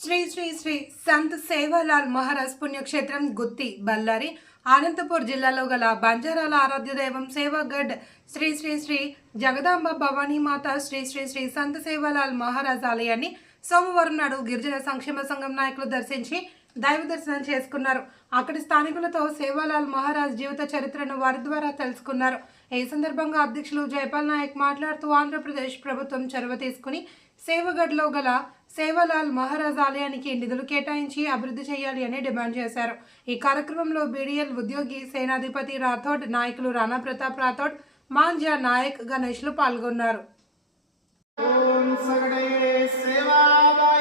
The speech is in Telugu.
శ్రీ శ్రీ శ్రీ సంత్ సేవాలాల్ మహారాజ్ పుణ్యక్షేత్రం గుత్తి బళ్ళారి అనంతపూర్ జిల్లాలో గల బంజారాల ఆరాధ్య దైవం సేవాగఢ్ శ్రీ శ్రీ శ్రీ జగదాంబ భవానీ మాత శ్రీ శ్రీ శ్రీ సంత్ సేవాలాల్ మహారాజ్ ఆలయాన్ని సోమవారం నాడు గిరిజన సంక్షేమ సంఘం నాయకులు దర్శించి దైవ దర్శనం చేసుకున్నారు. అక్కడి స్థానికులతో సేవాలాల్ మహారాజ్ జీవిత చరిత్రను వారి ద్వారా తెలుసుకున్నారు. ఈ సందర్భంగా అధ్యక్షులు జైపాల్ నాయక్ మాట్లాడుతూ ఆంధ్రప్రదేశ్ ప్రభుత్వం చొరవ తీసుకుని సేవగఢ్లో గల సేవాలాల్ మహారాజ్ ఆలయానికి నిధులు కేటాయించి అభివృద్ధి చేయాలి అని డిమాండ్ చేశారు. ఈ కార్యక్రమంలో బీడీఎల్ ఉద్యోగి సేనాధిపతి రాథోడ్, నాయకులు రాణా ప్రతాప్ రాథోడ్, మాంజా నాయక్, గణేష్లు పాల్గొన్నారు. ఓం సగడే సేవాయ